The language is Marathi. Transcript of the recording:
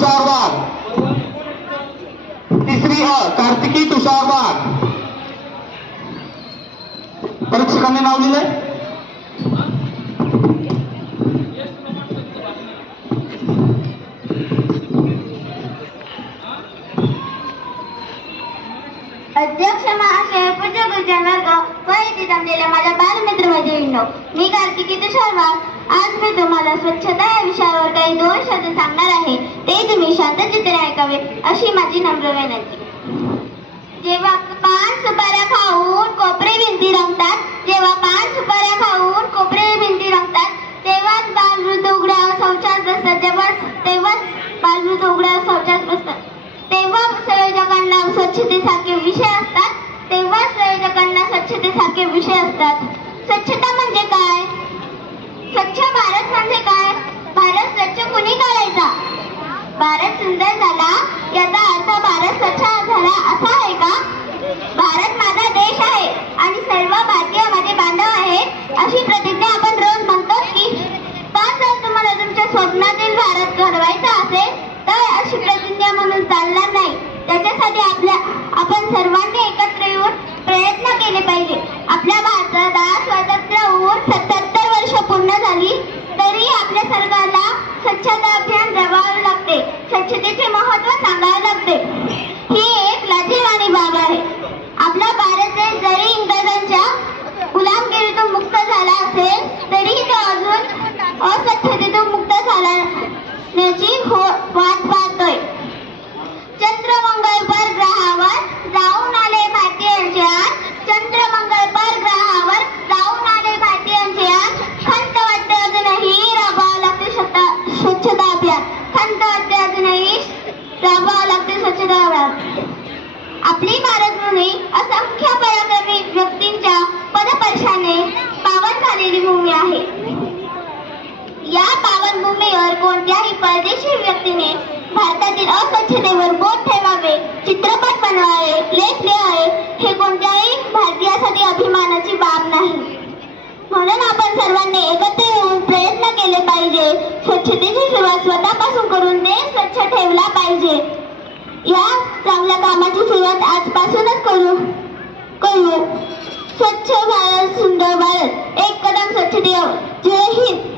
तुषार वाघ, तिसरी अ कार्तिकी तुषार वाघ। परीक्षकांनी नाव लिहिलंय? अध्यक्ष महाशय, पूज्य गुरुजन वर्ग व इथे जमलेल्या माझ्या बालमित्र मैत्रिणींनो, मी कार्तिकी तुषार वाघ आज मी तुम्हाला स्वच्छता या विषयावर काही 2 शब्द सांगणार आहे। ते तुम्ही शांतचित्ताने ऐकावे अशी माझी नम्र विनंती। जेव्हा पान सुपाऱ्या खाऊन कोपरे भिंती रंगतात, जेव्हा पान सुपाऱ्या खाऊन कोपरे भिंती रंगतात, तेव्हाच बालमृत उघड्यावर शौचास बसतात, तेव्हाच बालमृत उघड्यावर शौचास बसतात, तेव्हा संयोजकांना स्वच्छतेसारखे विषय असतात, तेव्हा संयोजकांना स्वच्छतेसारखे विषय असतात। स्वच्छता म्हणजे काय? स्वच्छ भारत म्हणजे काय? भारत स्वच्छ कुणी करायचा? भारत सुंदर झाला याचा अर्थ भारत स्वच्छ झाला असा आहे का? भारत माझा देश आहे आणि सर्व भारतीय माझे बांधव आहेत अशी प्रतिज्ञा आपण रोज म्हणतो की, पण जर तुम्हाला तुमच्या स्वप्नातील भारत घडवायचा असेल तर अशी प्रतिज्ञा म्हणून चालणार नाही। त्याच्यासाठी आपण सर्वांनी एकत्र येऊन प्रयत्न केले पाहिजे। आपल्या भारताला स्वातंत्र्य होऊन 77 वर्ष पूर्ण झाली तरी आपल्या सरकारला स्वच्छता अभियान राबवावे लागते, स्वच्छतेचे महत्त्व सांगावे लागते। ही एक लाजिरवाणी बाब आहे। आपला भारत देश जरी इंग्रजांच्या गुलामगिरीतून मुक्त झाला असेल तरी तो अजून अस्वच्छतेतून मुक्त झाल्याची वाट पाहतोय। चंद्रमंगल परग्रहावर जाऊन आले भारतीयांचे यान, चंद्रमंगल ग्रहावर जाऊन आले भारतीयांचे यान, खंत वाटते अजूनही राबवावं लागते स्वच्छता अभियान, खंत वाटते अजूनही राबवावं लागते स्वच्छता अभियान। आपली भारतभूमी असंख्य पराक्रमी व्यक्तींच्या पदस्पर्शाने पावन झालेली भूमी आहे। या पावन भूमीवर कोणत्याही परदेशी व्यक्तीने भारतातील अस्वच्छतेवर बोट ठेवावे, चित्रपट बनवावे, लेख लिहावे हे कोणत्याही भारतीयासाठी अभिमानाची बाब नाही। म्हणून आपण सर्वांनी एकत्र येऊन प्रयत्न केले पाहिजे। स्वच्छतेची सुरुवात स्वतःपासून करून देश स्वच्छ ठेवला पाहिजे। या चांगल्या कामाची सुरुवात आजपासूनच करू। स्वच्छ भारत सुंदर भारत, एक कदम स्वच्छतेवर। जय हिंद।